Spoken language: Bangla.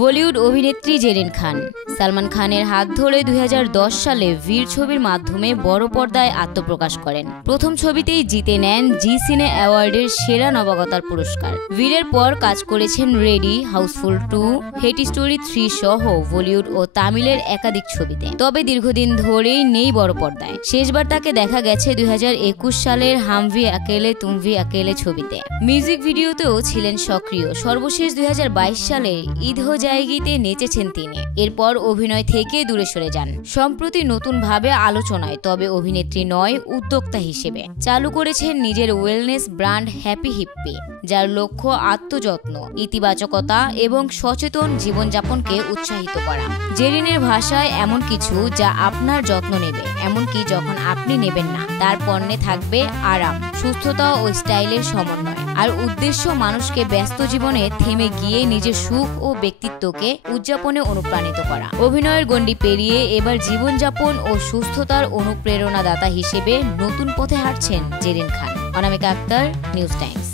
বলিউড অভিনেত্রী জেরিন খান সালমান খানের হাত ধরে 2010 সালে বীর ছবির মাধ্যমে বড় পর্দায় আত্মপ্রকাশ করেন। প্রথম ছবিতেই জিতে নেন জি সিনে অ্যাওয়ার্ডের সেরা নবাগতার পুরস্কার। বীরের পর কাজ করেছেন রেডি, হাউসফুল 2, হেট স্টোরি 3 সহ বলিউড ও তামিলের একাধিক ছবিতে। তবে দীর্ঘদিন ধরেই নেই বড় পর্দায়। শেষবার তাকে দেখা গেছে 2021 সালের হাম ভি আকেলে তুম ভি আকেলে ছবিতে। মিউজিক ভিডিওতেও ছিলেন সক্রিয়। সর্বশেষ 2022 সালে ঈদ হো জায়েগিতে নেচেছেন তিনি। এরপর অভিনয় থেকে দূরে সরে যান। সম্প্রতি নতুনভাবে আলোচনায়, তবে অভিনেত্রী নয়, উদ্যোক্তা হিসেবে চালু করেছেন নিজের ওয়েলনেস ব্র্যান্ড হ্যাপি হিপ্পি, যার লক্ষ্য আত্মযত্ন, ইতিবাচকতা এবং সচেতন জীবনযাপনকে উৎসাহিত করা। জেরিনের ভাষায় এমন কিছু যা আপনার যত্ন নেবে, এমনকি যখন আপনি নেবেন না। তার পণ্যে থাকবে আরাম, সুস্থতা ও স্টাইলের সমন্বয়, আর উদ্দেশ্য মানুষকে ব্যস্ত জীবনে থেমে গিয়ে নিজের সুখ ও ব্যক্তিত্বকে উদযাপনে অনুপ্রাণিত করা। অভিনয়ের গণ্ডি পেরিয়ে এবার জীবনযাপন ও সুস্থতার অনুপ্রেরণাদাতা হিসেবে নতুন পথে হাঁটছেন জেরিন খান। অনামিকা আক্তার, নিউজ টাইমস।